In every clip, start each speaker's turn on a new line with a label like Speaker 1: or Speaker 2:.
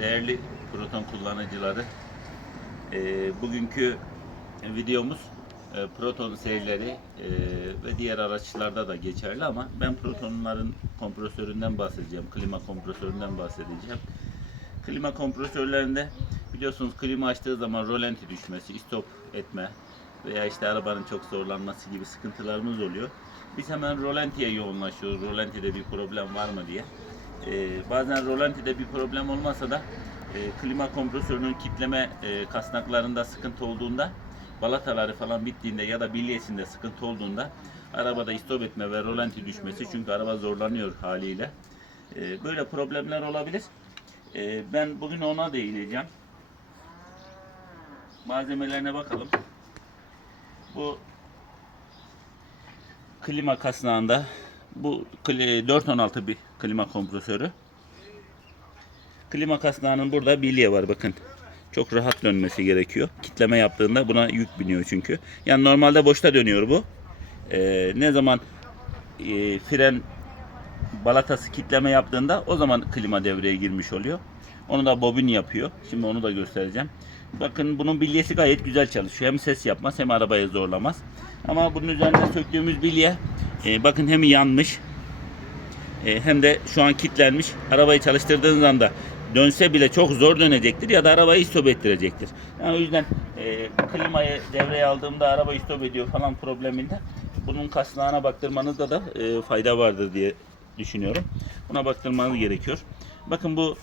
Speaker 1: Değerli Proton kullanıcıları, e, bugünkü videomuz e, Proton serileri e, ve diğer araçlarda da geçerli ama ben Protonların kompresöründen bahsedeceğim, klima kompresöründen bahsedeceğim. Klima kompresörlerinde biliyorsunuz klima açtığı zaman rolanti düşmesi, stop etme veya işte arabanın çok zorlanması gibi sıkıntılarımız oluyor. Biz hemen rolantiye yoğunlaşıyoruz. Rolantide bir problem var mı diye. Ee, bazen rolantide bir problem olmasa da e, klima kompresörünün kitleme e, kasnaklarında sıkıntı olduğunda balataları falan bittiğinde ya da bilyesinde sıkıntı olduğunda arabada istop etme ve rolanti düşmesi çünkü araba zorlanıyor haliyle. E, böyle problemler olabilir. E, ben bugün ona değineceğim. Malzemelerine bakalım. Bu klima kasnağında bu kli- 416 bir klima kompresörü. Klima kasnağının burada bilye var bakın. Çok rahat dönmesi gerekiyor. Kitleme yaptığında buna yük biniyor çünkü. Yani normalde boşta dönüyor bu. Ee, ne zaman e, fren balatası kitleme yaptığında o zaman klima devreye girmiş oluyor. Onu da bobin yapıyor. Şimdi onu da göstereceğim. Bakın bunun bilyesi gayet güzel çalışıyor. Hem ses yapmaz hem arabayı zorlamaz. Ama bunun üzerine söktüğümüz bilye e, bakın hem yanmış e, hem de şu an kilitlenmiş. Arabayı çalıştırdığınız anda dönse bile çok zor dönecektir ya da arabayı stop ettirecektir. Yani o yüzden e, klimayı devreye aldığımda araba stop ediyor falan probleminde bunun kasnağına baktırmanızda da e, fayda vardır diye düşünüyorum. Buna baktırmanız gerekiyor. Bakın bu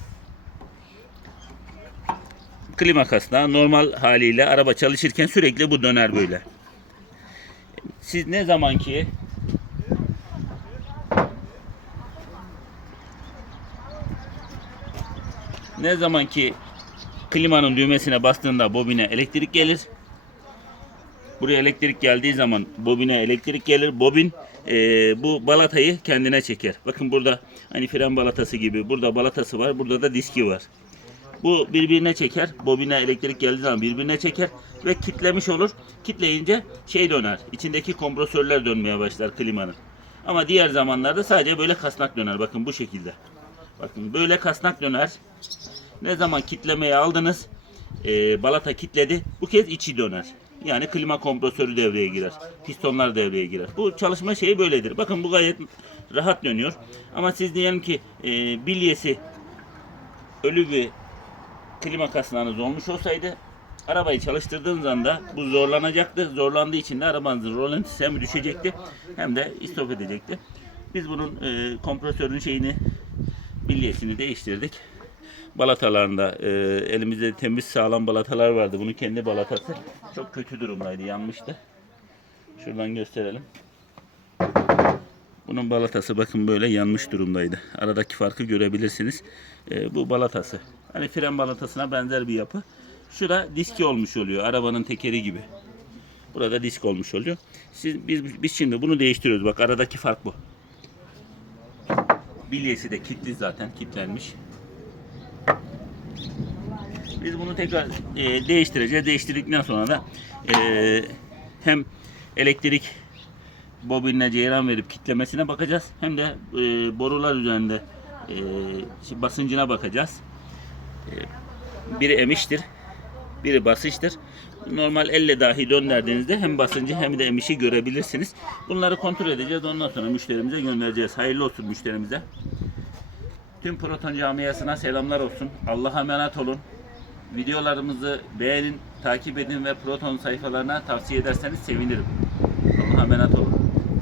Speaker 1: klima kasnağı normal haliyle araba çalışırken sürekli bu döner böyle. Siz ne zaman ki ne zaman ki klimanın düğmesine bastığında bobine elektrik gelir. Buraya elektrik geldiği zaman bobine elektrik gelir. Bobin e, bu balatayı kendine çeker. Bakın burada hani fren balatası gibi burada balatası var. Burada da diski var. Bu birbirine çeker. Bobine elektrik geldiği zaman birbirine çeker ve kitlemiş olur. Kitleyince şey döner. İçindeki kompresörler dönmeye başlar klimanın. Ama diğer zamanlarda sadece böyle kasnak döner. Bakın bu şekilde. Bakın böyle kasnak döner. Ne zaman kitlemeyi aldınız, e, balata kitledi, bu kez içi döner. Yani klima kompresörü devreye girer. Pistonlar devreye girer. Bu çalışma şeyi böyledir. Bakın bu gayet rahat dönüyor. Ama siz diyelim ki e, bilyesi ölü bir klima kasnağınız olmuş olsaydı arabayı çalıştırdığınız anda bu zorlanacaktı. Zorlandığı için de arabanızın rolantisi hem düşecekti hem de istop edecekti. Biz bunun e, kompresörün şeyini bilyesini değiştirdik. Balatalarında e, elimizde temiz sağlam balatalar vardı. Bunun kendi balatası çok kötü durumdaydı. Yanmıştı. Şuradan gösterelim. Bunun balatası bakın böyle yanmış durumdaydı. Aradaki farkı görebilirsiniz. E, bu balatası. Hani fren balatasına benzer bir yapı. Şurada diski olmuş oluyor. Arabanın tekeri gibi. Burada disk olmuş oluyor. Siz, biz, biz şimdi bunu değiştiriyoruz. Bak aradaki fark bu. Bilyesi de kilitli zaten. Kilitlenmiş. Biz bunu tekrar e, değiştireceğiz. Değiştirdikten sonra da e, hem elektrik bobinine ceyran verip kitlemesine bakacağız. Hem de e, borular üzerinde e, basıncına bakacağız. E, biri emiştir, biri basıştır. Normal elle dahi döndürdüğünüzde hem basıncı hem de emişi görebilirsiniz. Bunları kontrol edeceğiz. Ondan sonra müşterimize göndereceğiz. Hayırlı olsun müşterimize. Tüm Proton camiasına selamlar olsun. Allah'a emanet olun. Videolarımızı beğenin, takip edin ve Proton sayfalarına tavsiye ederseniz sevinirim. Allah'a emanet olun.